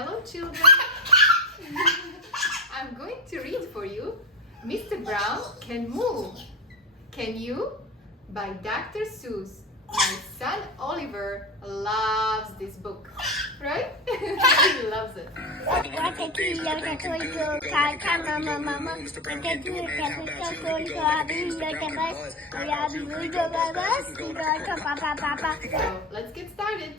Hello, children. I'm going to read for you Mr. Brown Can Move. Can you? By Dr. Seuss. My son Oliver loves this book, right? He loves it. So let's get started.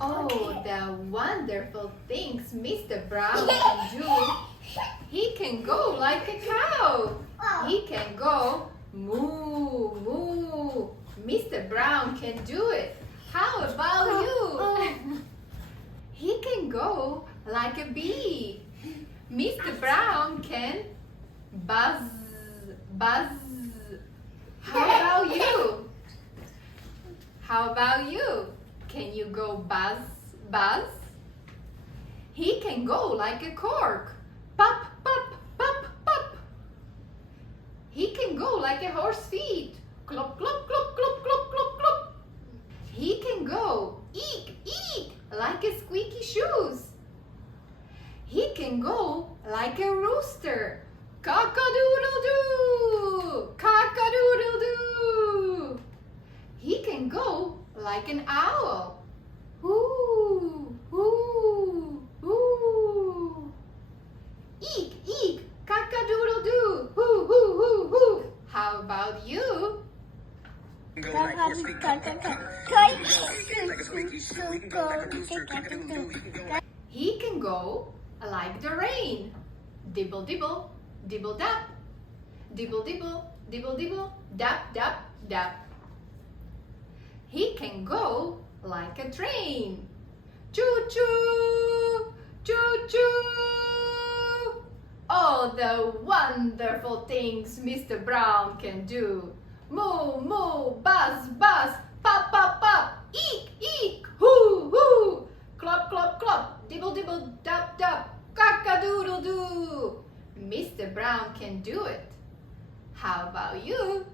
Oh, the wonderful things Mr. Brown can do. He can go like a cow. He can go moo, moo. Mr. Brown can do it. How about you? He can go like a bee. Mr. Brown can buzz, buzz. How about you? How about you? Can you go buzz, buzz? He can go like a cork. Pop, pop, pop, pop. He can go like a horse feet. Clop, clop, clop, clop, clop, clop, clop. He can go eek, eek, like a squeaky shoes. He can go like a rooster. Cock-a-doodle-doo, cock-a-doodle-doo. He can go like an owl. Hoo, hoo, hoo. Eek, eek, cock-a-doodle-doo, hoo, hoo, hoo, hoo. How about you? He can go like the rain. Dibble, dibble, dibble, dap. Dibble, dibble, dibble, dibble, dap, dap, dap. He can go like a train. Choo choo, choo choo. All the wonderful things Mr. Brown can do. Moo moo, buzz buzz, pop pop pop, eek eek, hoo hoo. Clop clop clop, dibble dibble, dap dap, cock-a-doodle doo. Mr. Brown can do it. How about you?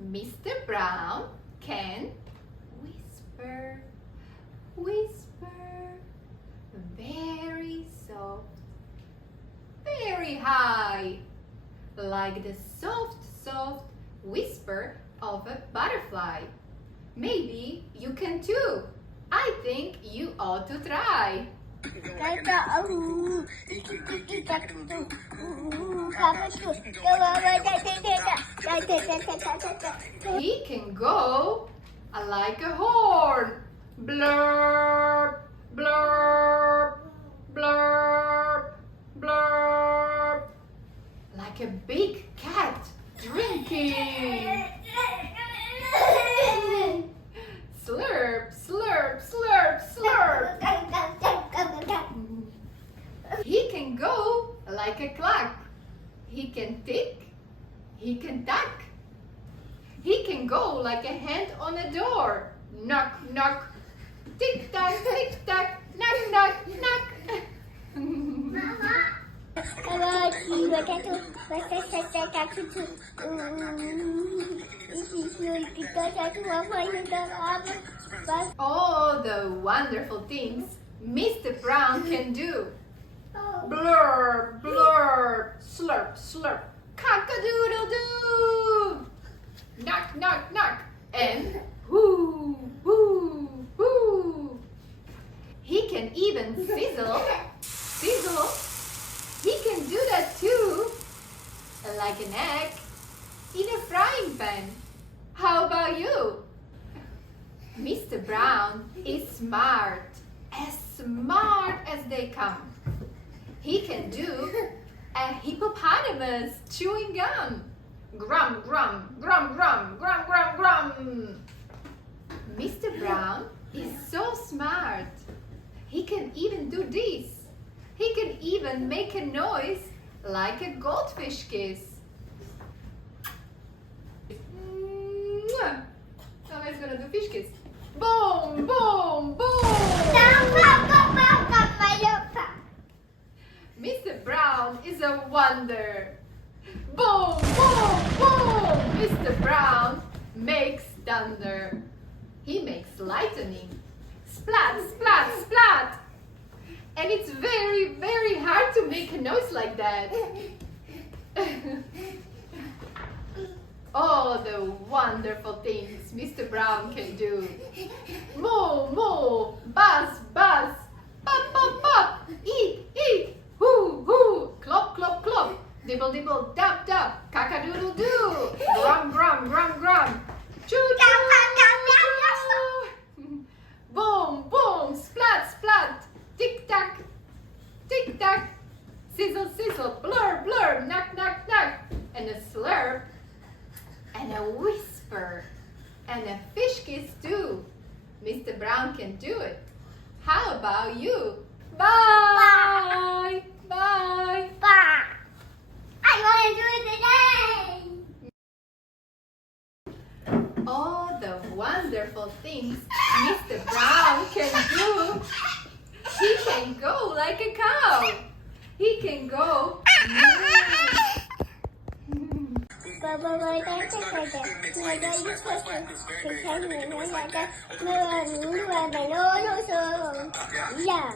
Mr. Brown can whisper, whisper, very soft, very high, like the soft, soft whisper of a butterfly. Maybe you can too. I think you ought to try. He can go like a horn. Blurb, blurb, blurb, blurb. Like a big cat drinking. Slurp, slurp, slurp, slurp. He can go like a clock. He can tick, he can tack. He can go like a hand on a door. Knock, knock, tick tack, knock, knock, knock. All the wonderful things Mr. Brown can do. Blurb, blurb, slurp, slurp, cock-a-doodle-doo. Knock, knock, knock, and whoo, whoo, whoo. He can even fizzle, fizzle. He can do that too, like an egg in a frying pan. How about you? Mr. Brown is smart as they come. He can do a hippopotamus chewing gum. Grum, grum, grum, grum, grum, grum, grum. Mr. Brown is so smart. He can even do this. He can even make a noise like a goldfish kiss. Now he's gonna do fish kiss. Boom, boom, boom. Mr. Brown is a wonder. Boom, boom, boom. Mr. Brown makes thunder. He makes lightning. Splat, splat, splat. And it's very, very hard to make a noise like that. All the wonderful things Mr. Brown can do. Moo, moo, buzz, buzz, pop, pop, pop, eat, eat, hoo, hoo, clop, clop, clop, dibble, dibble, dab, dab, cock-a-doodle-doo, grum, grum, grum, grum, choo, choo, boom, boom, splat, splat, tick-tack, tick-tack, sizzle, sizzle, blur, blur, knock, knock, knock, and a slurp, and a whisper, and a fish kiss too. Mr. Brown can do it. How about you? Bye! Bye! Bye! I want to do it again! All the wonderful things Mr. Brown can do. He can go like a cow. He can go. Yeah.